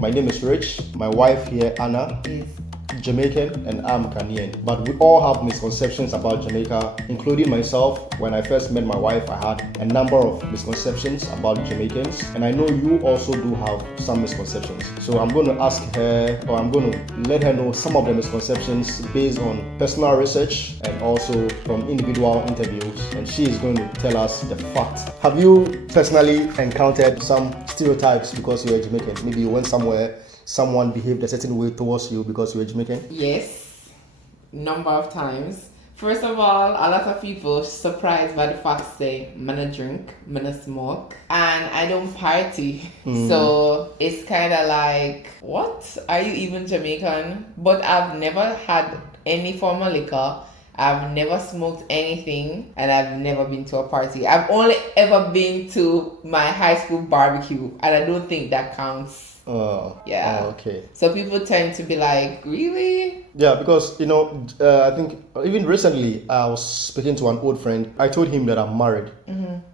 My name is Rich. My wife here, Anna, Is Jamaican, and I'm Ghanaian. But we all have misconceptions about Jamaica, including myself. When I first met my wife, I had a number of misconceptions about Jamaicans, and I know you also do have some misconceptions. So I'm going to ask her, or I'm going to let her know some of the misconceptions based on personal research and also from individual interviews, and she is going to tell us the fact. Have you personally encountered some stereotypes because you're a Jamaican? Maybe you went somewhere, someone behaved a certain way towards you because you're a Jamaican? yes, number of times. First of all, a lot of people surprised by the fact say, "Man a drink, man a smoke, and I don't party." So it's kind of like, what? Are you even Jamaican? But I've never had any form of liquor. I've never smoked anything, and I've never been to a party. I've only ever been to my high school barbecue, and I don't think that counts. Yeah. Okay. So people tend to be like, really? Yeah, because I think even recently I was speaking to an old friend. I told him that I'm married,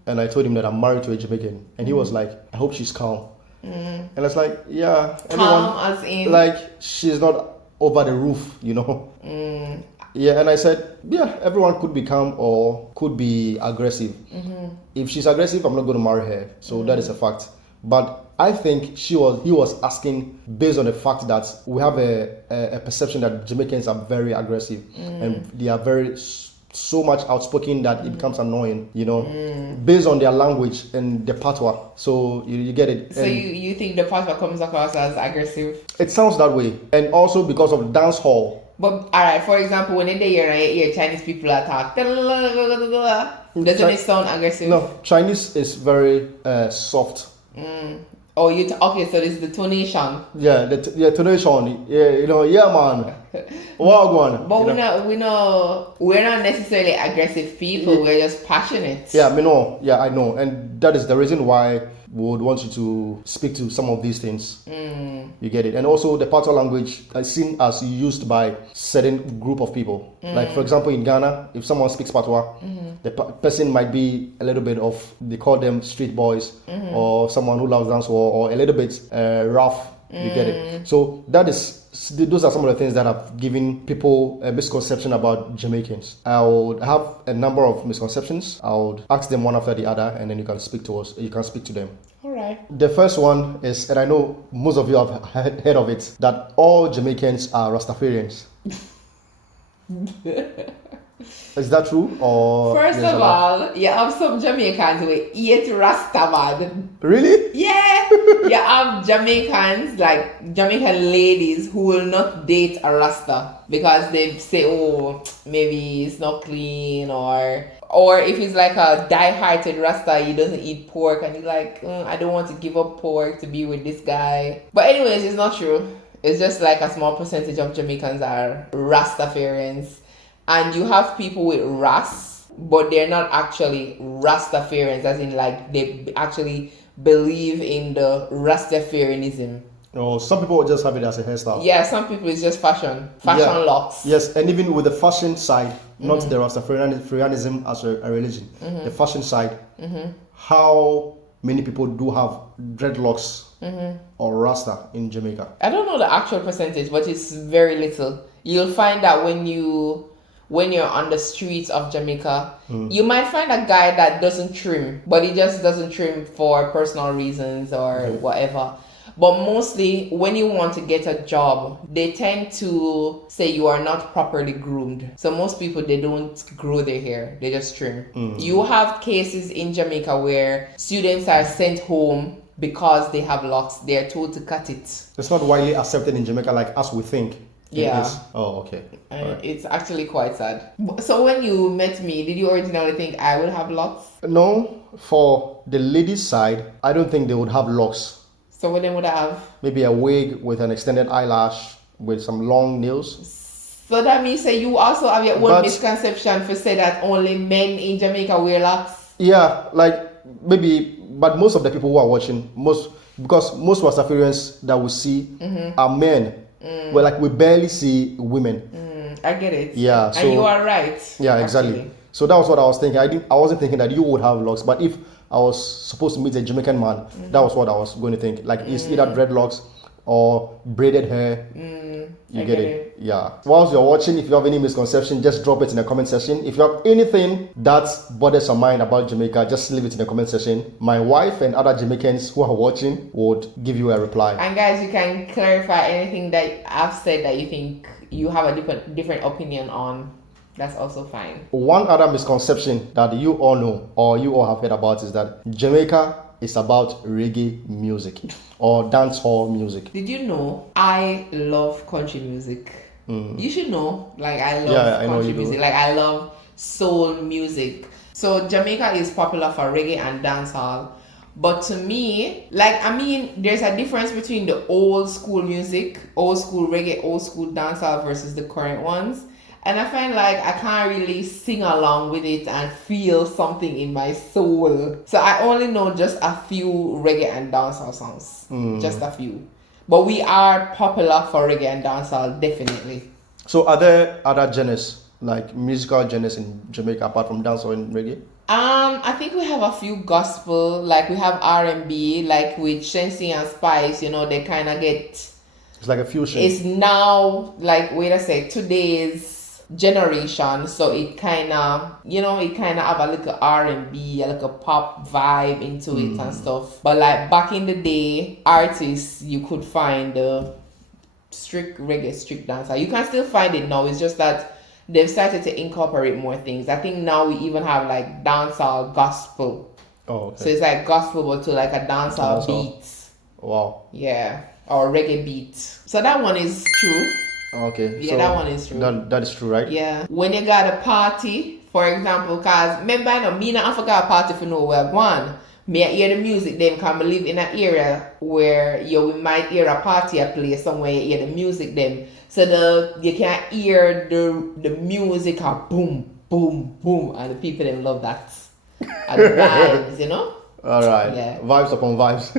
and I told him that I'm married to a Jamaican, and he was like, "I hope she's calm." And I was like, "Yeah, Calm as in? like she's not over the roof, Yeah, and I said, yeah, everyone could be calm or could be aggressive. If she's aggressive, I'm not going to marry her. So that is a fact. But I think he was asking based on the fact that we have a perception that Jamaicans are very aggressive and they are very so much outspoken that it becomes annoying, based on their language and the Patois. So you get it. So you think the Patois comes across as aggressive? It sounds that way. And also because of dance hall. But alright, for example, when in the year Chinese people attack, doesn't it sound aggressive? No, Chinese is very soft. Oh, okay, so this is the tonation. Yeah, the tonation. Yeah, man. Wagwan. But we're not necessarily aggressive people. We're just passionate. Yeah, I know, and that is the reason why we would want you to speak to some of these things. You get it, and also the Patois language is seen as used by certain group of people. Like for example, in Ghana, if someone speaks Patois, the person might be a little bit of, they call them street boys, or someone who loves dance, or a little bit rough. You get it. So those are some of the things that have given people a misconception about Jamaicans. I would have a number of misconceptions. I would ask them one after the other, and then you can speak to us. You can speak to them. All right. The first one is, and I know most of you have heard of it, that all Jamaicans are Rastafarians. Is that true? Or first of all, you have some Jamaicans who eat Rasta, man. Really? Yeah. You have Jamaicans, like Jamaican ladies, who will not date a Rasta because they say, oh, maybe it's not clean, or if it's like a die-hearted Rasta, he doesn't eat pork, and he's like, I don't want to give up pork to be with this guy. But anyways, it's not true. It's just like a small percentage of Jamaicans are Rastafarians. And you have people with Ras, but they're not actually Rastafarians, as in like they actually believe in the Rastafarianism. Oh, some people just have it as a hairstyle. Yeah, some people it's just fashion locks. Yes, and even with the fashion side, not the Rastafarianism as a religion, the fashion side, how many people do have dreadlocks or Rasta in Jamaica? I don't know the actual percentage, but it's very little. You'll find that when you're on the streets of Jamaica, you might find a guy that doesn't trim, but he just doesn't trim for personal reasons or whatever. But mostly when you want to get a job, they tend to say you are not properly groomed. So most people, they don't grow their hair, they just trim. You have cases in Jamaica where students are sent home because they have locks. They are told to cut it. It's not widely accepted in Jamaica like as we think. Yeah. Oh, okay. Right. It's actually quite sad. So when you met me, did you originally think I would have locks? No, for the ladies' side, I don't think they would have locks. So what then would I have? Maybe a wig with an extended eyelash with some long nails. So that means that you also have your own misconception for say that only men in Jamaica wear locks? Yeah, like maybe, but most of the people who are watching, because most Rastafarians that we see are men. Well, like we barely see women. I get it. Yeah, so, and you are right. Yeah, exactly. Actually. So that was what I was thinking. I wasn't thinking that you would have locks, but if I was supposed to meet a Jamaican man, that was what I was going to think. Like it's either dreadlocks or braided hair. You get it? Yeah. Whilst you're watching, if you have any misconception, just drop it in the comment section. If you have anything that bothers your mind about Jamaica, just leave it in the comment section. My wife and other Jamaicans who are watching would give you a reply. And guys, you can clarify anything that I've said that you think you have a different opinion on. That's also fine. One other misconception that you all know or you all have heard about is that Jamaica is about reggae music or dancehall music. Did you know I love country music? You should know. Like I love country music. Like I love soul music. So Jamaica is popular for reggae and dancehall. But to me, there's a difference between the old school music, old school reggae, old school dancehall versus the current ones. And I find like I can't really sing along with it and feel something in my soul. So I only know just a few reggae and dancehall songs. Just a few. But we are popular for reggae and dancehall, definitely. So are there other genres, like musical genres in Jamaica apart from dancehall and reggae? I think we have a few gospel, like we have R&B, like with Shensi and Spice, they kind of get... It's like a fusion. It's now, today's generation, so it kind of have a little R&B, a little pop vibe into it and stuff. But like back in the day, artists, you could find the strict reggae, strict dancer. You can still find it now. It's just that they've started to incorporate more things. I think now we even have like dancehall gospel. Oh, okay. So it's like gospel but to like a dancehall beat. Wow. Yeah, or reggae beat. So that one is true. Okay. Yeah, so that one is true. That is true, right? Yeah. When you got a party, for example, cause remember me not Africa party for nowhere one. Me I hear the music them can live in an area where we might hear a party a place somewhere you hear the music them. So you can hear the music a boom, boom, boom, and the people them love that. And the vibes, Alright. Yeah. Vibes upon vibes.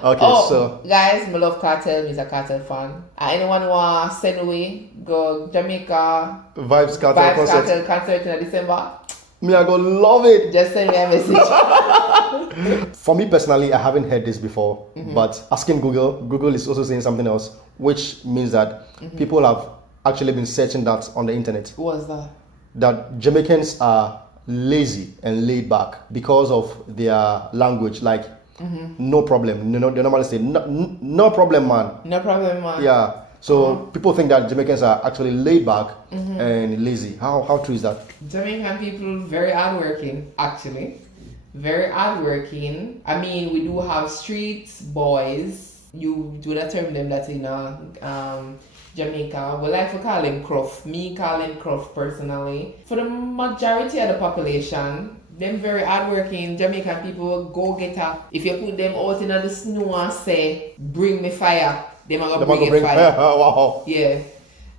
Okay, so guys, I love Cartel. I'm a Cartel fan. Anyone want to send away go Jamaica Vibes Cartel concert in December? Me, I go love it. Just send me a message. For me personally, I haven't heard this before, but asking Google is also saying something else, which means that people have actually been searching that on the internet. What's that? That Jamaicans are lazy and laid back because of their language, like no problem. They normally say no problem, man. No problem, man. Yeah. So people think that Jamaicans are actually laid back and lazy. How true is that? Jamaican people very hardworking, actually. Very hardworking. I mean, we do have street boys. You do not term them that in Jamaica. We like to call them Cruff. Me call them Cruff personally. For the majority of the population, them very hardworking Jamaican people go getter. If you put them out in the snow and say, bring me fire, them are going to bring fire. Wow. Yeah,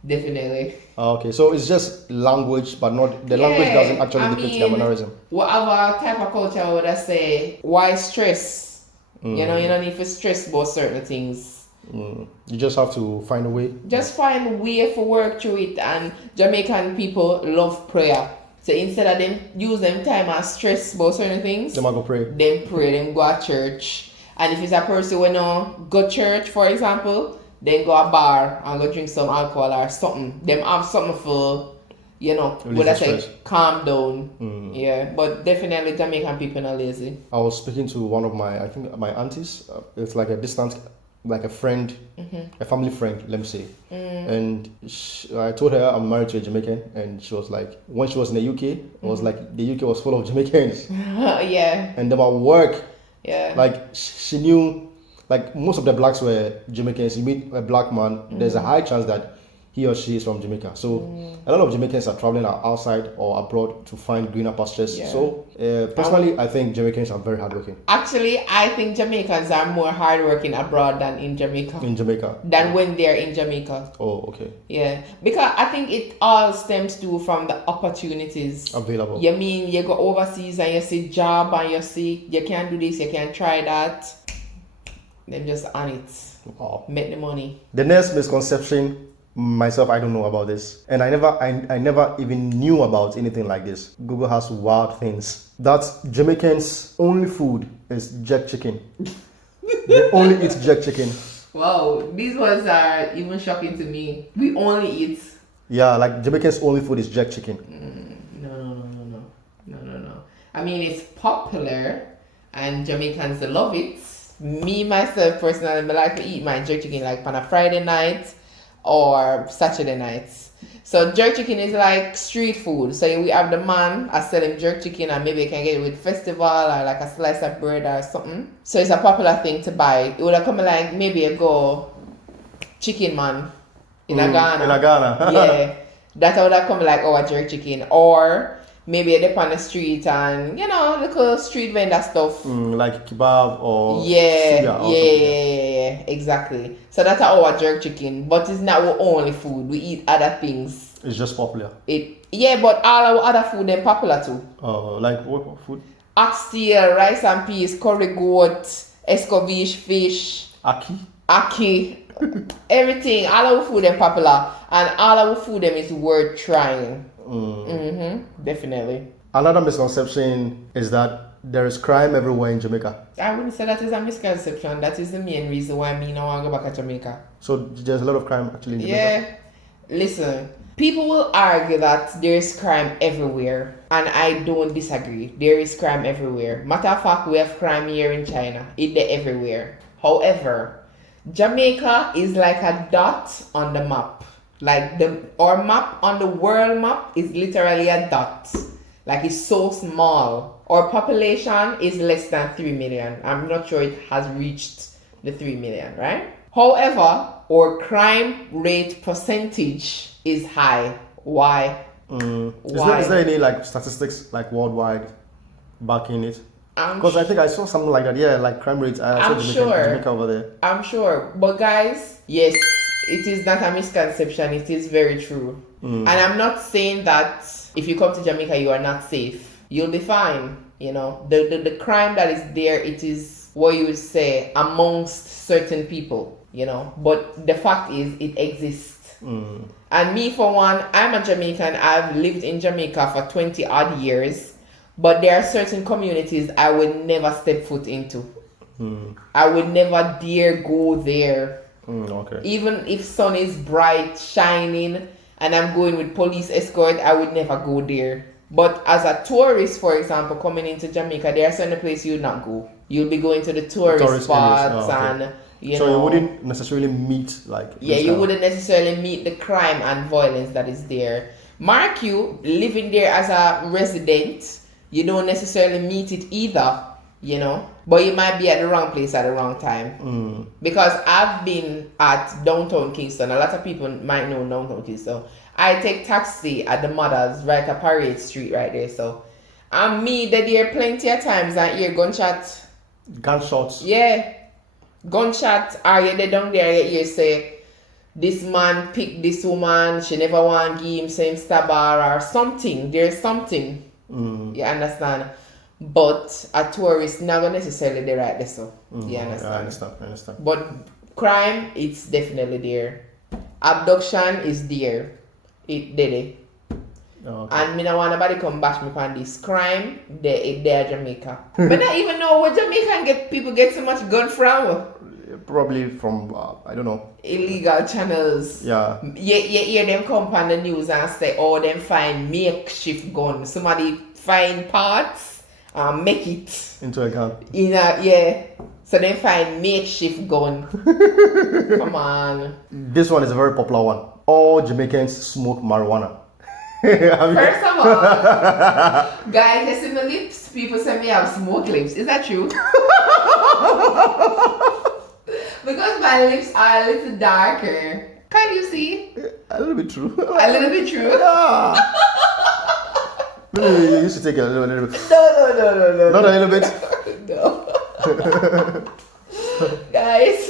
definitely. Okay, so it's just language, but not the language doesn't actually depict their mannerism. Whatever type of culture would I say, why stress? You don't need to stress about certain things. You just have to find a way. Just find a way for work through it. And Jamaican people love prayer. So instead of them use them time and stress about certain things, Them go pray. Them pray, them go to church. And if it's a person who no go church, for example, then go a bar and go drink some alcohol or something. Them have something for, what I say, calm down. Yeah, but definitely Jamaican people are lazy. I was speaking to one of my aunties. It's like a distant, like a friend, a family friend, let me say. And I told her I'm married to a Jamaican, and she was like, when she was in the UK, it was like the UK was full of Jamaicans. Yeah. And them at work. Yeah. Like she knew, like most of the blacks were Jamaicans. You meet a black man, there's a high chance that he or she is from Jamaica. So a lot of Jamaicans are traveling outside or abroad to find greener pastures. Yeah. So personally, I think Jamaicans are very hardworking. Actually, I think Jamaicans are more hardworking abroad than in Jamaica. In Jamaica. Than when they're in Jamaica. Oh, okay. Yeah, because I think it all stems from the opportunities available. You mean you go overseas and you see job and you see you can't do this, you can't try that. Then just on it. Wow. Make the money. The next misconception. Myself, I don't know about this, and I never even knew about anything like this. Google has wild things. That Jamaicans' only food is jerk chicken. They only eat jerk chicken. Wow, these ones are even shocking to me. We only eat. Yeah, like Jamaicans' only food is jerk chicken. No. I mean, it's popular, and Jamaicans love it. Me myself personally, I like to eat my jerk chicken like on a Friday night or Saturday nights. So jerk chicken is like street food. So we have the man I sell him jerk chicken, and maybe you can get it with festival or like a slice of bread or something. So it's a popular thing to buy. It would have come like maybe a go chicken man in a Ghana. In a Ghana. Yeah. That would have come like our jerk chicken. Or maybe a dip on the street and little street vendor stuff. Like kebab or yeah, suya or exactly. So that's our jerk chicken, but it's not our only food. We eat other things. It's just popular. But all our other food they're popular too. Like what food? Oxtail, rice and peas, curry goat, escovitch fish, aki, everything. All our food they're popular, and all our food them is worth trying. Definitely. Another misconception is that there is crime everywhere in Jamaica. I wouldn't say that is a misconception. That is the main reason why I want to go back to Jamaica. So there's a lot of crime actually in Jamaica. Yeah. Listen, people will argue that there is crime everywhere, and I don't disagree. There is crime everywhere. Matter of fact, we have crime here in China. It's there everywhere. However, Jamaica is like a dot on the map. Like our map on the world map is literally a dot. Like it's so small. Our population is less than 3 million. I'm not sure it has reached the 3 million, right? However, our crime rate percentage is high. Why? Is there any like statistics like worldwide backing it? Because I think I saw something like that. Yeah, like crime rates. I saw Jamaica over there. I'm sure. But guys, yes, it is not a misconception. It is very true. And I'm not saying that if you come to Jamaica, you are not safe. You'll be fine. The crime that is there, it is what you would say amongst certain people, But the fact is, it exists. And me, for one, I'm a Jamaican. I've lived in Jamaica for 20 odd years. But there are certain communities I would never step foot into. I would never dare go there. Okay. Even if sun is bright, shining, and I'm going with police escort, I would never go there. But as a tourist, for example, coming into Jamaica, there are certain places you would not go. You'll be going to the tourist spots and So you wouldn't necessarily meet you wouldn't necessarily meet the crime and violence that is there. Mark you, living there as a resident, you don't necessarily meet it either, but you might be at the wrong place at the wrong time. Because I've been at downtown Kingston. A lot of people might know downtown Kingston. I take taxi at the Mothers right at Parade Street right there. So I'm there plenty of times I hear gunshots. Yeah. Gunshot, are you there down there you say this man picked this woman, she never want to give him same stab her or something. There's something. You understand? But a tourist not gonna necessarily there right there, so you understand? I understand. But crime, it's definitely there. Abduction is there. It did it. Okay. And me not want nobody come bash me on this crime. They Jamaica. But not even know where Jamaican people get so much gun from. Probably from I don't know, illegal channels. Yeah. You hear them come on the news and say, oh, them find makeshift gun. Somebody find parts and make it into a gun. So they find makeshift gun. Come on. This one is a very popular one. All Jamaicans smoke marijuana. First of all, guys, I see my lips. People say me have smoke lips. Is that true? Because my lips are a little darker. Can you see? A little bit true. A little bit true? Yeah. Maybe you should take it a little bit. No. Not a little bit? No. Guys,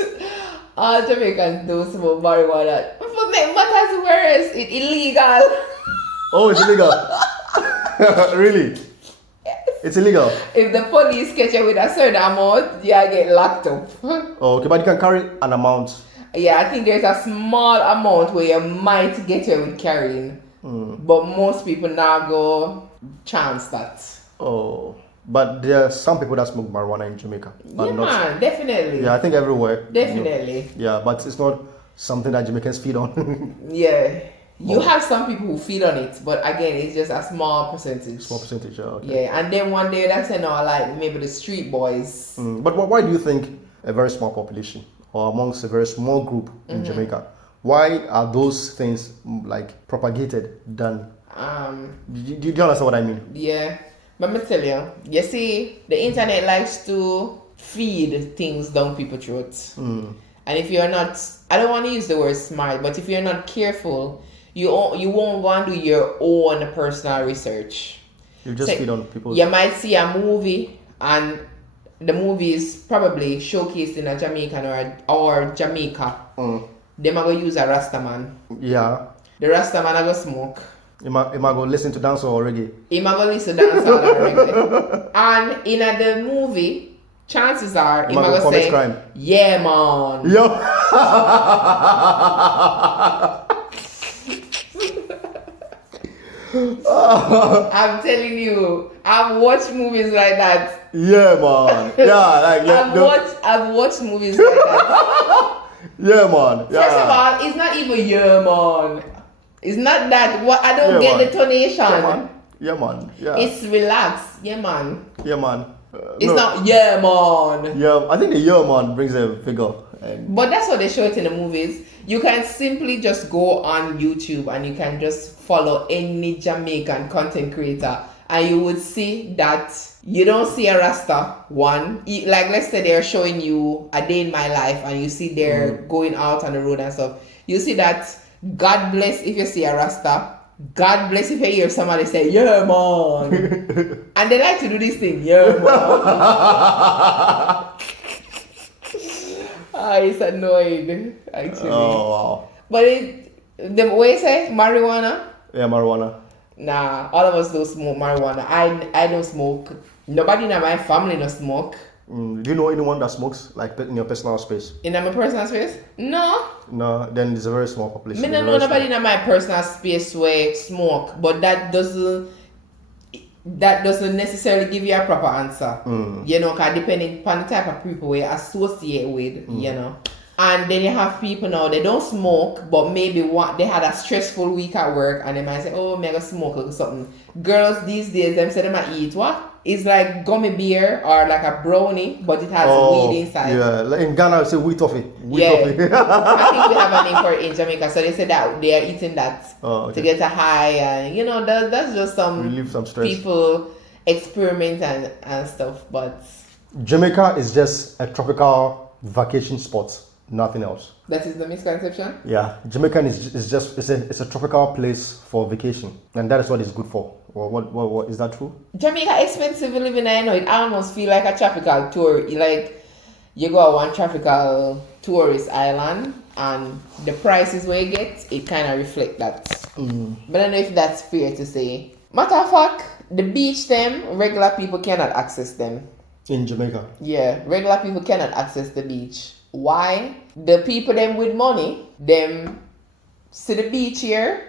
all Jamaicans do smoke marijuana. For me, matters worse, it's illegal. Oh, it's illegal. Really? Yes. It's illegal. If the police catch you with a certain amount, you get locked up. Oh, okay, but you can carry an amount. Yeah, I think there's a small amount where you might get away with carrying. But most people now go chance that. Oh. But there are some people that smoke marijuana in Jamaica. But Yeah, man, definitely. Yeah, I think everywhere. Definitely. Yeah, but it's not something that Jamaicans feed on. Yeah. You have some people who feed on it, but again, it's just a small percentage. Small percentage, okay. Yeah, and then one day that's like maybe the street boys. But why do you think a very small population or amongst a very small group in Jamaica, why are those things like propagated, done? Do you understand what I mean? Yeah, but me tell you, you see, the internet likes to feed things down people's throats. And if you're not, I don't want to use the word smart, but if you're not careful, you won't want to do your own personal research. You just feed on people. You might see a movie and the movie is probably showcased in a Jamaican or Jamaica. They might go use a Rasta man. Yeah. The Rasta man go smoke. He might go listen to dancehall or reggae. He might go listen to dancehall or reggae. And in the movie, chances are he might go say, crime. Yeah, man. Yo. I'm telling you, I've watched movies like that. Yeah, man. Yeah, like I've watched movies like that. Yeah, man. Yeah. First of all, it's not even yeah, man. It's not that. What I don't get the tonation. Yeah, man. Yeah, man. Yeah. It's relaxed. Yeah, man. Yeah, man. It's not yeah, man. Yeah, I think the yeah, man brings a figure. But that's what they show it in the movies. You can simply just go on YouTube and you can just follow any Jamaican content creator and you would see that you don't see a Rasta one. Like let's say they're showing you a day in my life and you see they're going out on the road and stuff. You see that God bless if you see a Rasta. God bless if you hear somebody say, yeah, man. And they like to do this thing, yeah, man. It's annoying, actually. Oh, wow. But the way you say marijuana? Yeah, marijuana. Nah, all of us don't smoke marijuana. I don't smoke. Nobody in my family don't smoke. Do you know anyone that smokes, like in your personal space? In my personal space? No. No, then it's a very small population. I don't know nobody in my personal space where smoke, but that doesn't necessarily give you a proper answer. You know, cause depending upon the type of people we associate with, you know. And then you have people now, they don't smoke, but maybe they had a stressful week at work and they might say, oh, I'm gonna smoke or something. Girls these days, them say they might eat what? It's like gummy beer or like a brownie, but it has weed inside. Yeah, like in Ghana, it's a wheat toffee. Toffee. I think we have a name for it in Jamaica. So they say that they are eating that to get a high. And, you know, that's just relieve some stress. People experiment and stuff. But Jamaica is just a tropical vacation spot. Nothing else. That is the misconception? Yeah, Jamaican is a tropical place for vacation, and that is what it's good for. Well, what is that true? Jamaica expensive living. I know it almost feel like a tropical tour. Like you go on one tropical tourist island, and the prices where you get it kind of reflect that. But I don't know if that's fair to say. Matter of fact, the beach them regular people cannot access them. In Jamaica. Yeah, regular people cannot access the beach. Why? The people them with money, them see the beach here,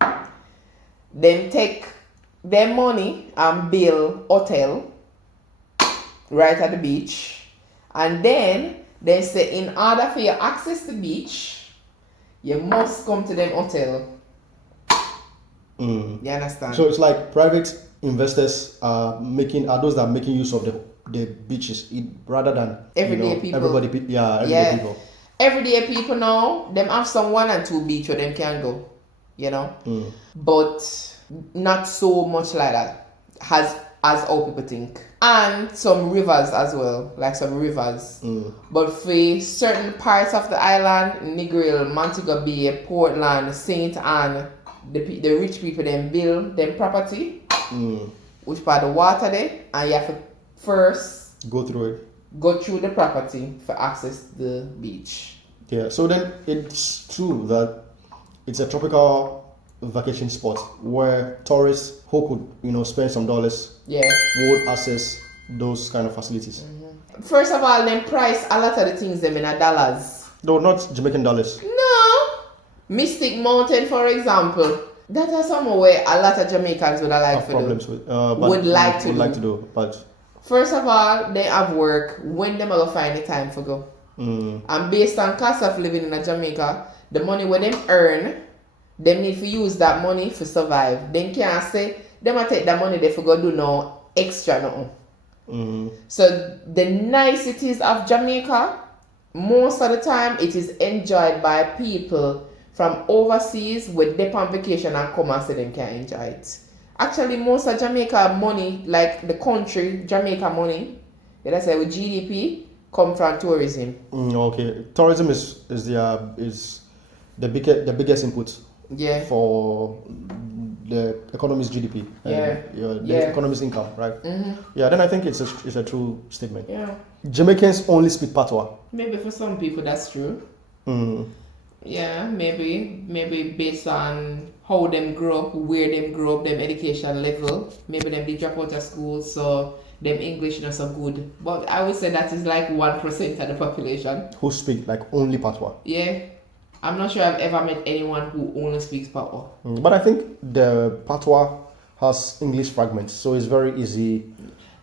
them take their money and build hotel right at the beach, and then they say in order for you to access the beach, you must come to them hotel. You understand? So it's like private investors are those that are making use of the beaches rather than everyday people. Everyday people. Everyday people now, them have some 1 and 2 beach where them can go, you know. But not so much like that as all people think. And some rivers as well, like some rivers. But for certain parts of the island, Negril, Montego Bay, Portland, St. Anne, the rich people then build them property, which part the water there, and you have to first go through the property for access the beach. Yeah, so then it's true that it's a tropical vacation spot where tourists who could spend some dollars would access those kind of facilities. First of all, then price a lot of the things them in dollars. No, not Jamaican dollars. No. Mystic Mountain, for example, That is some way a lot of Jamaicans would like Have to problems do. with, but Would like to would do. like to do, but First of all, they have work. When them will find the time for go. And based on cost of living in Jamaica, the money when them earn, them need to use that money to survive. They can't say them will take that money they for go do no extra nothing. So the niceties of Jamaica, most of the time it is enjoyed by people from overseas with dip on vacation and come and say them can enjoy it. Actually, most of Jamaica money, like the country, Jamaica money, let's say with GDP, come from tourism. Okay, tourism is the biggest input for the economy's GDP. The economy's income, right? Yeah, then I think it's a true statement. Yeah. Jamaicans only speak Patois. Maybe for some people that's true. Yeah, maybe based on how them grow up, where them grow up, them education level. Maybe them they drop out of school, so them English not so good. But I would say that is like 1% of the population Who speak like only Patois. Yeah. I'm not sure I've ever met anyone who only speaks Patois. But I think the Patois has English fragments, so it's very easy.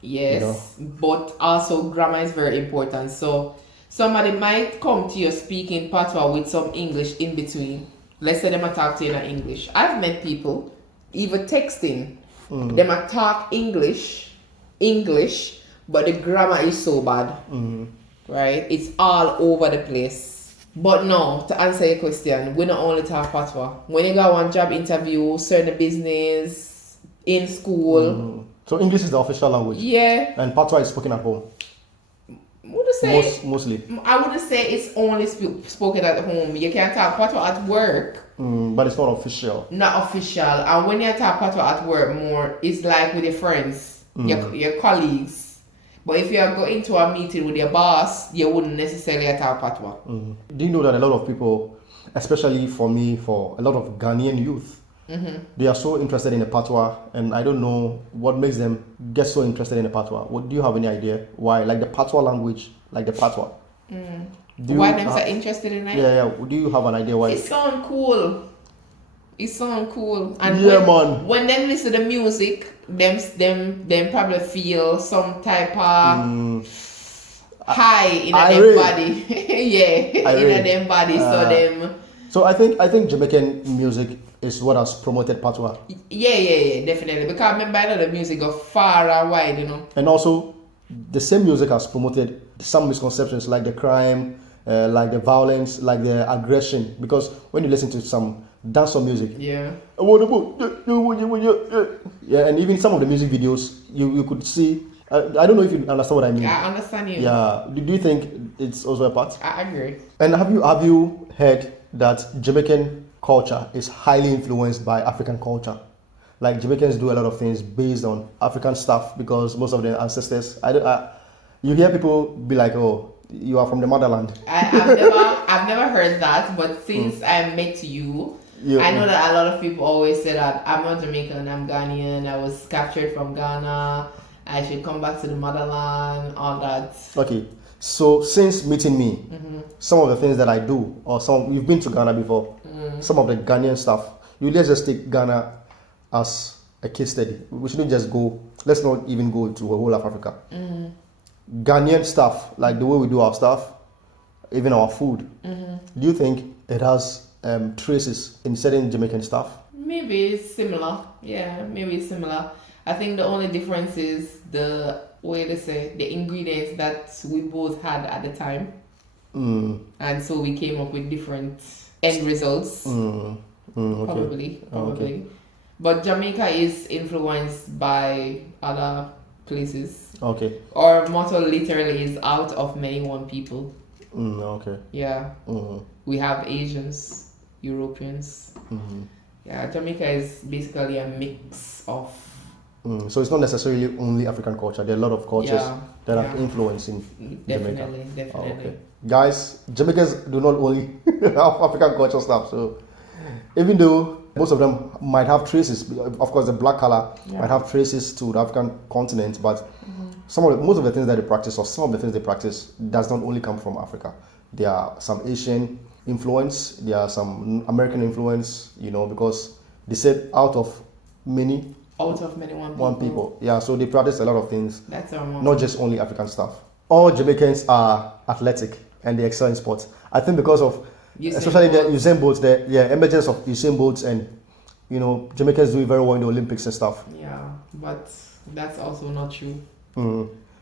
Yes, but also grammar is very important. So somebody might come to you speaking Patois with some English in between. Let's say them a talk to you in English. I've met people, even texting, them a talk English, but the grammar is so bad. Right? It's all over the place. But no, to answer your question, we not only talk Patois. When you go on job interview, certain business, in school. So English is the official language. Yeah. And Patois is spoken at home. Wouldn't say Mostly. I wouldn't say it's only spoken at home. You can talk Patois at work. But it's not official. Not official. And when you talk Patois at work more, it's like with your friends, your colleagues. But if you go into a meeting with your boss, you wouldn't necessarily talk Patois. Do you know that a lot of people, especially for a lot of Ghanaian youth, they are so interested in the Patois, and I don't know what makes them get so interested in the Patois. Do you have any idea why? Like the Patois language, like the Patois. Why them so interested in it? Yeah. Do you have an idea why? It sounds cool. And when them listen to the music, them probably feel some type of high in their body. In their body. So I think Jamaican music is what has promoted Patois. Yeah, definitely. Because remember, I know the music go far and wide, And also, the same music has promoted some misconceptions like the crime, like the violence, like the aggression. Because when you listen to some dancehall music, and even some of the music videos, you could see. I don't know if you understand what I mean. I understand you. Yeah. Do you think it's also a part? I agree. And have you heard that Jamaican culture is highly influenced by African culture? Like Jamaicans do a lot of things based on African stuff because most of their ancestors. You hear people be like, "Oh, you are from the motherland." I've never heard that, but since I met you, I know that a lot of people always say that I'm not Jamaican, I'm Ghanaian. I was captured from Ghana. I should come back to the motherland. All that. Okay. So since meeting me, some of the things that I do, or you've been to Ghana before, some of the Ghanaian stuff, let's just take Ghana as a case study. We shouldn't just let's not even go to a whole of Africa. Ghanaian stuff, like the way we do our stuff, even our food, do you think it has traces in certain Jamaican stuff? Maybe it's similar. Yeah, maybe it's similar. I think the only difference is the way they say the ingredients that we both had at the time, and so we came up with different end results. Probably. Okay. But Jamaica is influenced by other places. Okay. Our motto literally is out of many one people. Okay. Yeah. We have Asians, Europeans. Yeah, Jamaica is basically a mix of. So it's not necessarily only African culture. There are a lot of cultures that are influencing Jamaica. Definitely. Okay. Guys, Jamaicans do not only have African culture stuff. So even though most of them might have traces, of course the black color might have traces to the African continent, but most of the things that they practice, or some of the things they practice, does not only come from Africa. There are some Asian influence, there are some American influence, because They said out of many, Out of many one people. Yeah, so they practice a lot of things, That's our mom. not just only African stuff. All Jamaicans are athletic and they excel in sports. I think because of, especially the Usain Bolt, the emergence of Usain Bolt, and Jamaicans do very well in the Olympics and stuff. Yeah, but that's also not true.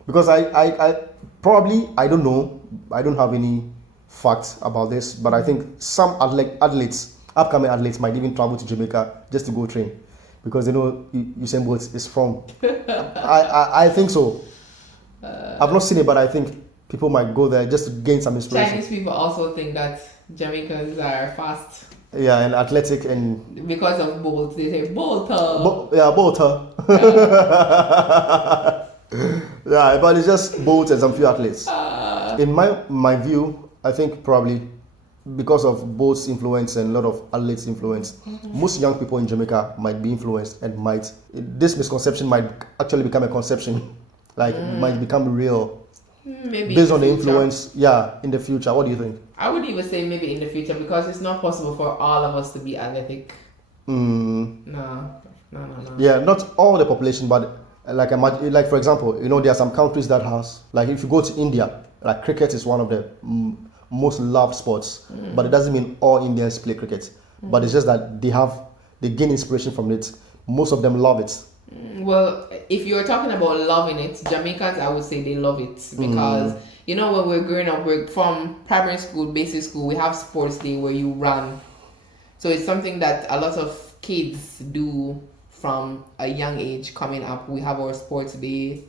Because I probably, I don't know, I don't have any facts about this, but I think some athletes, upcoming athletes, might even travel to Jamaica just to go train, because Usain Bolt is from. I think so. I've not seen it, but I think people might go there just to gain some inspiration. Chinese people also think that Jamaicans are fast. Yeah, and athletic, and because of Bolt, they say Bolter. Bolter. Yeah, but it's just Bolt and some few athletes. In my view, I think probably because of Bolt's influence and a lot of athletes' influence, most young people in Jamaica might be influenced, and this misconception might actually become a conception, might become real. Maybe based on the influence, in the future. What do you think? I would even say maybe in the future, because it's not possible for all of us to be athletic. No. Yeah, not all the population, but like for example, there are some countries that has, like if you go to India, like cricket is one of the most loved sports, but it doesn't mean all Indians play cricket. But it's just that they gain inspiration from it. Most of them love it. Well, if you're talking about loving it, Jamaicans, I would say they love it, because when we're growing up, we're from primary school, basic school, we have sports day where you run. So it's something that a lot of kids do from a young age coming up. We have our sports day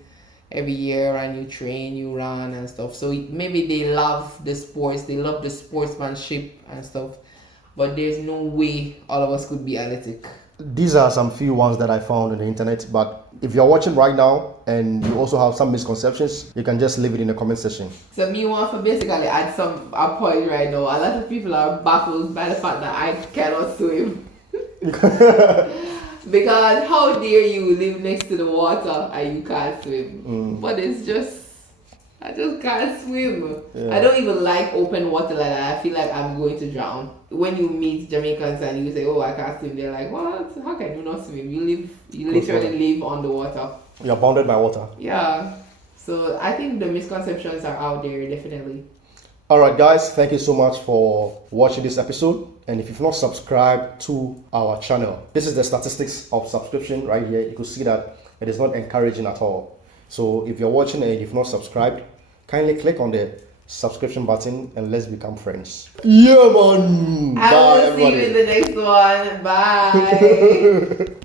every year, and you train, you run and stuff. So maybe they love the sports, they love the sportsmanship and stuff, but there's no way all of us could be athletic. These are some few ones that I found on the internet, but if you're watching right now and you also have some misconceptions, you can just leave it in the comment section. So me want to basically add a point right now. A lot of people are baffled by the fact that I cannot swim. Because how dare you live next to the water and you can't swim? But it's just, I just can't swim. Yeah. I don't even like open water like that. I feel like I'm going to drown. When you meet Jamaicans and you say, "Oh, I can't swim," they're like, "What? How can you not swim? You literally live on the water. You're bounded by water." Yeah. So I think the misconceptions are out there, definitely. Alright guys, thank you so much for watching this episode. And if you've not subscribed to our channel, this is the statistics of subscription right here. You can see that it is not encouraging at all. So if you're watching and you've not subscribed, kindly click on the subscription button and let's become friends. Yeah man! I will see you in the next one. Bye!